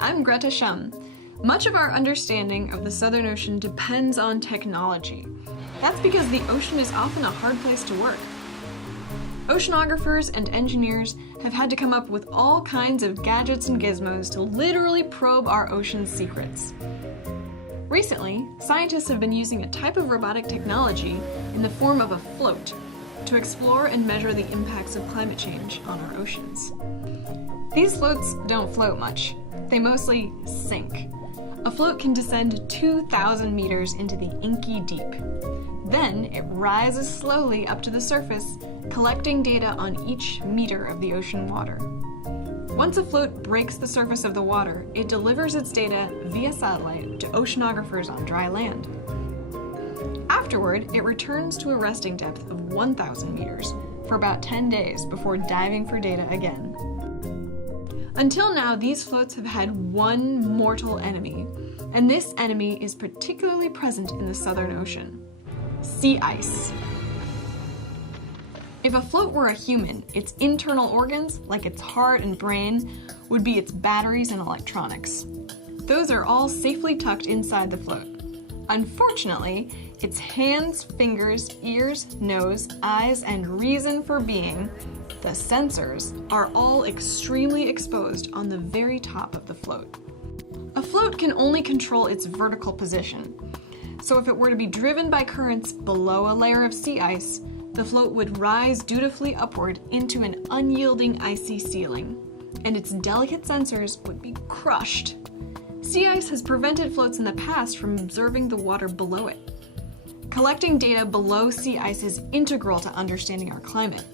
I'm Greta Shum. Much of our understanding of the Southern Ocean depends on technology. That's because the ocean is often a hard place to work. Oceanographers and engineers have had to come up with all kinds of gadgets and gizmos to literally probe our ocean's secrets. Recently, scientists have been using a type of robotic technology in the form of a float to explore and measure the impacts of climate change on our oceans. These floats don't float much. They mostly sink. A float can descend 2,000 meters into the inky deep. Then it rises slowly up to the surface, collecting data on each meter of the ocean water. Once a float breaks the surface of the water, it delivers its data via satellite to oceanographers on dry land. Afterward, it returns to a resting depth of 1,000 meters for about 10 days before diving for data again. Until now, these floats have had one mortal enemy, and this enemy is particularly present in the Southern Ocean: sea ice. If a float were a human, its internal organs, like its heart and brain, would be its batteries and electronics. Those are all safely tucked inside the float. Unfortunately, its hands, fingers, ears, nose, eyes, and reason for being, the sensors, are all extremely exposed on the very top of the float. A float can only control its vertical position, so if it were to be driven by currents below a layer of sea ice, the float would rise dutifully upward into an unyielding icy ceiling, and its delicate sensors would be crushed. Sea ice has prevented floats in the past from observing the water below it. Collecting data below sea ice is integral to understanding our climate.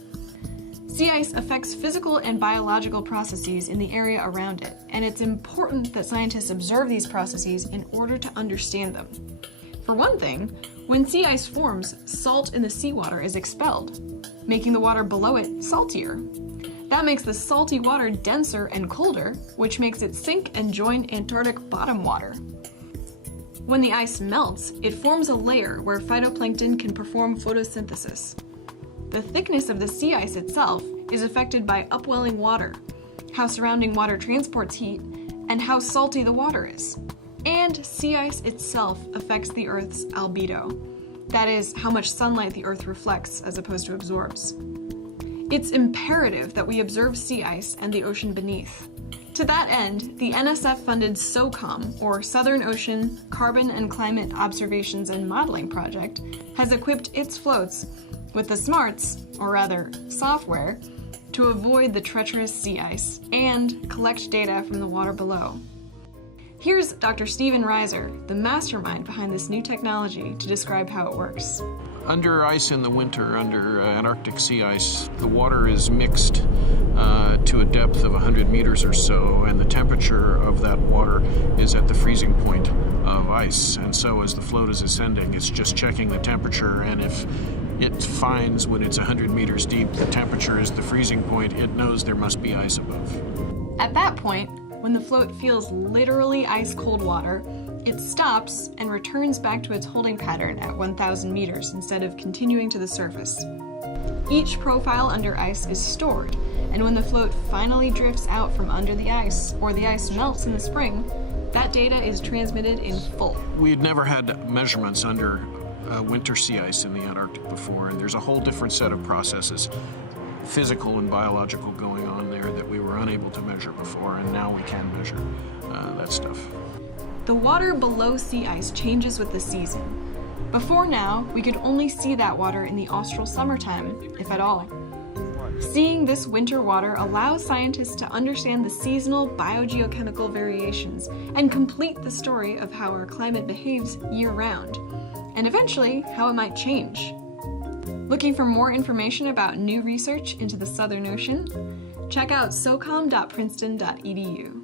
Sea ice affects physical and biological processes in the area around it, and it's important that scientists observe these processes in order to understand them. For one thing, when sea ice forms, salt in the seawater is expelled, making the water below it saltier. That makes the salty water denser and colder, which makes it sink and join Antarctic bottom water. When the ice melts, it forms a layer where phytoplankton can perform photosynthesis. The thickness of the sea ice itself is affected by upwelling water, how surrounding water transports heat, and how salty the water is. And sea ice itself affects the Earth's albedo. That is, how much sunlight the Earth reflects as opposed to absorbs. It's imperative that we observe sea ice and the ocean beneath. To that end, the NSF-funded SOCOM, or Southern Ocean Carbon and Climate Observations and Modeling Project, has equipped its floats with the smarts, or rather software, to avoid the treacherous sea ice and collect data from the water below. Here's Dr. Steven Reiser, the mastermind behind this new technology, to describe how it works. Under ice in the winter, under Antarctic sea ice, the water is mixed to a depth of 100 meters or so, and the temperature of that water is at the freezing point of ice. And so as the float is ascending, it's just checking the temperature, and if it finds when it's 100 meters deep the temperature is the freezing point, it knows there must be ice above. At that point, when the float feels literally ice-cold water, it stops and returns back to its holding pattern at 1,000 meters instead of continuing to the surface. Each profile under ice is stored, and when the float finally drifts out from under the ice, or the ice melts in the spring, that data is transmitted in full. We had never had measurements under winter sea ice in the Antarctic before, and there's a whole different set of processes, physical and biological, going on there that we were unable to measure before, and now we can measure that stuff. The water below sea ice changes with the season. Before now, we could only see that water in the austral summertime, if at all. Seeing this winter water allows scientists to understand the seasonal biogeochemical variations and complete the story of how our climate behaves year-round, and eventually how it might change. Looking for more information about new research into the Southern Ocean? Check out socom.princeton.edu.